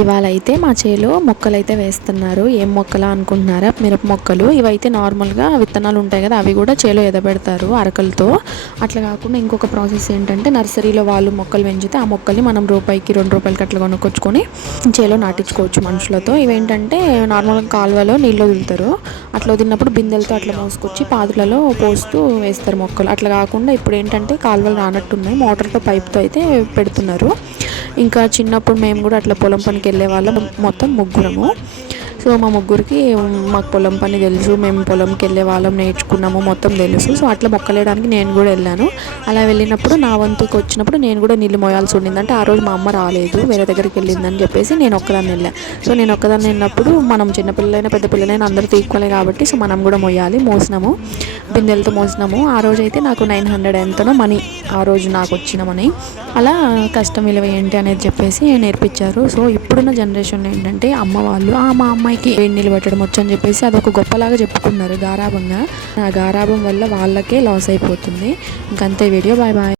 ఇవాళ అయితే మా చేలో మొక్కలు అయితే వేస్తున్నారు. ఏం మొక్కలా అనుకుంటున్నారా? మిరప మొక్కలు. ఇవైతే నార్మల్గా విత్తనాలు ఉంటాయి కదా, అవి కూడా చేలో ఎదబెడతారు అరకలతో. అట్లా కాకుండా ఇంకొక ప్రాసెస్ ఏంటంటే, నర్సరీలో వాళ్ళు మొక్కలు పెంచితే ఆ మొక్కల్ని మనం రూపాయికి 2 రూపాయలకి అట్లా కొనుక్కొచ్చుకొని చేలో నాటించుకోవచ్చు మనుషులతో. ఇవేంటంటే నార్మల్గా కాలువలో నీళ్ళు వదులుతారు. అట్లా వదిలినప్పుడు బిందెలతో అట్లా మోసుకొచ్చి పాదులలో పోస్తూ వేస్తారు మొక్కలు. అట్లా కాకుండా ఇప్పుడు ఏంటంటే కాలువలు రానట్టున్నాయి, మోటార్తో పైప్తో అయితే పెడుతున్నారు. ఇంకా చిన్నప్పుడు మేము కూడా అట్లా పొలం పనికి వెళ్ళే వాళ్ళం, మొత్తం ముగ్గురము. సో మా ముగ్గురికి మాకు పొలం పని తెలుసు, మేము పొలంకి వెళ్ళే వాళ్ళం, నేర్చుకున్నాము, మొత్తం తెలుసు. సో అట్లా మొక్కలేయడానికి నేను కూడా వెళ్ళాను. అలా వెళ్ళినప్పుడు నా వంతుకి వచ్చినప్పుడు నేను కూడా నీళ్ళు మోయాల్సి ఉండింది. అంటే ఆ రోజు మా అమ్మ రాలేదు, వేరే దగ్గరికి వెళ్ళిందని చెప్పేసి నేను ఒక్కదాన్ని వెళ్ళాను. సో నేను ఒక్కదాన్ని వెళ్ళినప్పుడు మనం చిన్నపిల్లలైనా పెద్ద పిల్లలైనా అందరితో ఈక్వలే కాబట్టి సో మనం కూడా మోయాలి. మోసినాము, బిందెలతో మోసినాము. ఆ రోజు అయితే నాకు 900 ఎంతనో మనీ ఆ రోజు నాకు వచ్చిన మనీ. అలా కష్టం విలువ ఏంటి అనేది చెప్పేసి నేర్పించారు. సో ఇప్పుడున్న జనరేషన్లో ఏంటంటే అమ్మ వాళ్ళు మా అమ్మాయికి వేడి నీళ్ళు పెట్టడం వచ్చని చెప్పేసి అదొక గొప్పలాగా చెప్పుకున్నారు గారాబంగా. ఆ గారాబం వల్ల వాళ్ళకే లాస్ అయిపోతుంది. ఇంకంతే వీడియో. Bye bye.